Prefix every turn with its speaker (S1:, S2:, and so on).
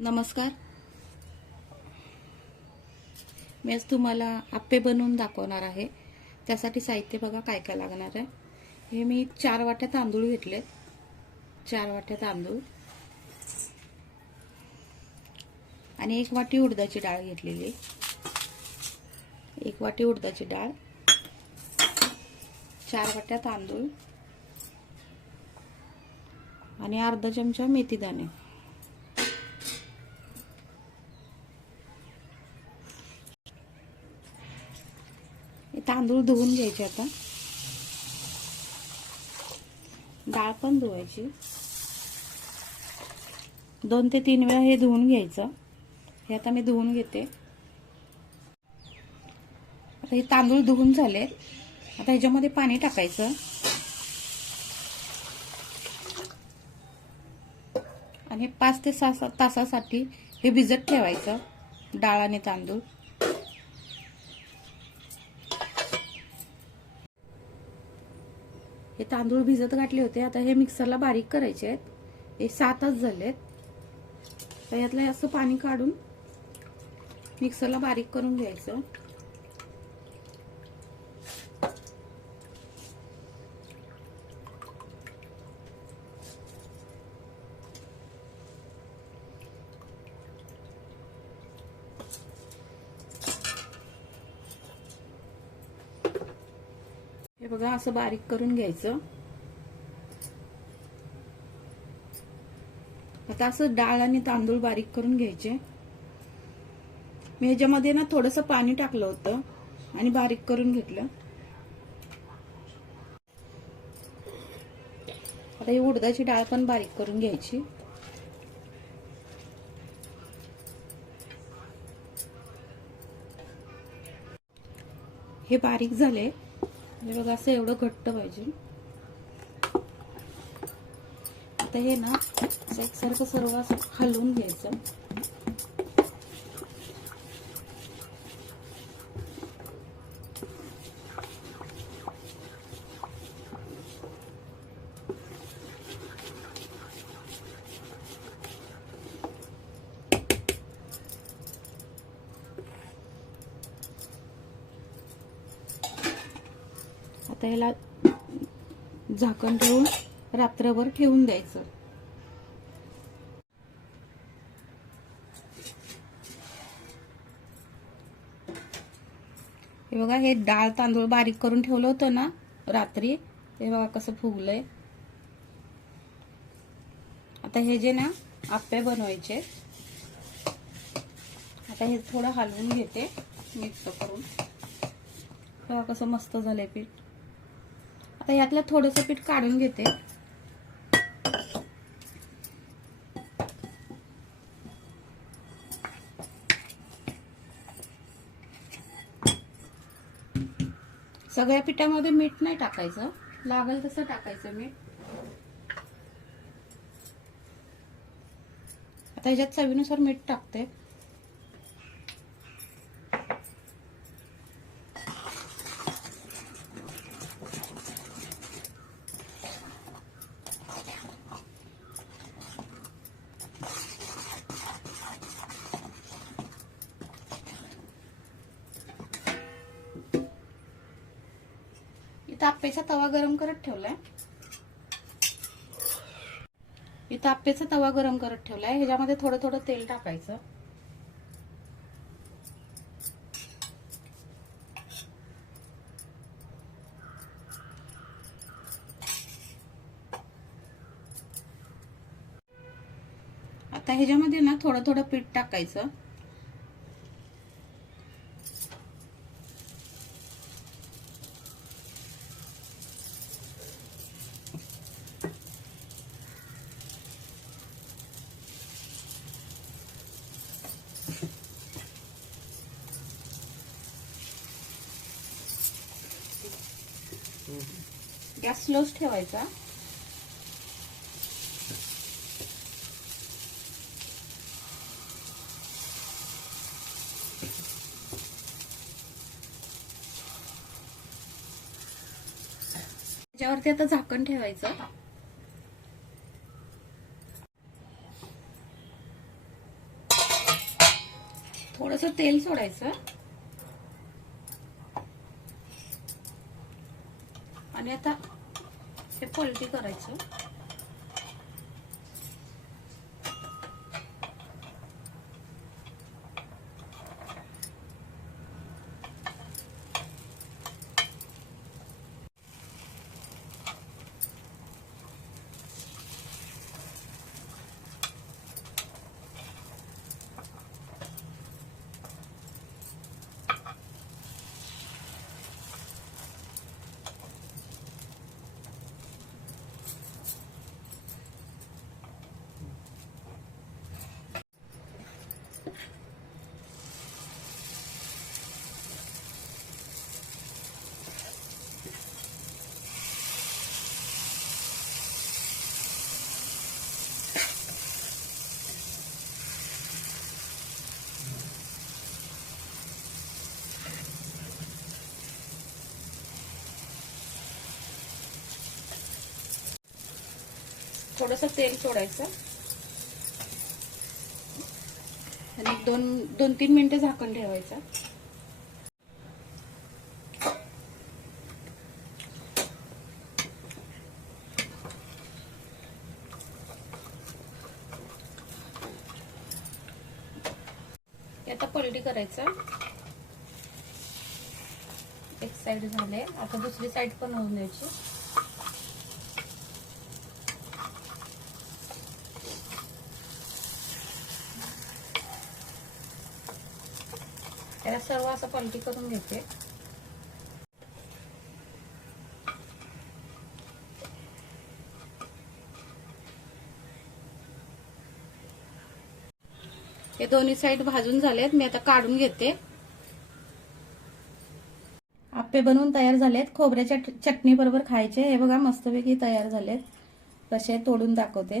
S1: नमस्कार. मी आज तुम्हाला आप्पे बनवून दाखवणार आहे. त्यासाठी साहित्य बघा काय काय लागणार आहे. हे मी चार वाट्या तांदूळ घेतलेत. चार वाट्या तांदूळ. आणि एक वाटी उडदाची डाळ घेतलेली एक वाटी उडदाची डाळ. चार वाट्या तांदूळ. आणि अर्धा चमचा मेथी तांदूळ धुवून घ्यायचे आता. डाळ पण धुवायची. दोन ते तीन वेळा हे धुवून घ्यायचं. हे आता मी धुवून घेते. आता हे तांदूळ धुवून झाले. आता ह्याच्यामध्ये पाणी टाकायचं. आणि पाच ते सहा सात तासासाठी हे भिजत ठेवायचं. डाळ आणि तांदूळ. तांदूळ भिजत घातले होते. आता हे मिक्सरला बारीक करायचे आहेत. हे सातच झालेत. तर यातलं असं पाणी काढून मिक्सरला बारीक करून घ्यायचं. हे बघा असं बारीक करून घ्यायचं. आता असं डाळ आणि तांदूळ बारीक करून घ्यायचे. मी ह्याच्यामध्ये ना थोडस पाणी टाकलं होतं आणि बारीक करून घेतलं. आता ही उडदाची डाळ पण बारीक करून घ्यायची. हे बारीक झाले. हे बघा असं एवढं घट्ट पाहिजे. आता हे ना एकसारखं सर्व असं हलवून घ्यायचं. आता याला झाकण ठेवून रात्रभर ठेवून द्यायचं. हे बघा हे डाळ तांदूळ बारीक करून ठेवलं होतं ना रात्री हे बघा कसं फुगलंय. आता हे जे ना आप्पे बनवायचे आता हे थोडं हलवून घेते मिक्स करून. बघा कसं मस्त झालंय पीठ. आता यातलं थोडंसं पीठ काढून घेते. सगळ्या पिठामध्ये मीठ नाही टाकायचं. लागेल तसं टाकायचं मीठ. आता ह्याच्यात चवीनुसार मीठ टाकते. आप्पेचा तवा गरम करत ठेवलाय. इथं आप्पेचा तवा गरम करत ठेवलाय. ह्याच्यामध्ये थोडं थोडं तेल टाकायचं. आता ह्याच्यामध्ये ना थोडं थोडं पीठ टाकायचं. गॅस स्लोच ठेवायचा. त्याच्यावरती आता झाकण ठेवायचं. थोडस तेल सोडायचं. आणि आता हे पलटी करायचं. थोडस तेल सोडायचं. आणि एक दोन दोन तीन मिनिटं झाकण ठेवायचं. हे आता पलटी करायचं. एक साइड झाले. आता दुसरी साइड पण होऊन द्यायची. त्याला सर्व असं पलटी करून घेते. हे दोन्ही साईड भाजून झालेत मी आता काढून घेते. आप्पे बनवून तयार झालेत. खोबऱ्याच्या चटणी बरोबर खायचे. हे बघा मस्तपैकी तयार झालेत. कसे तोडून दाखवते.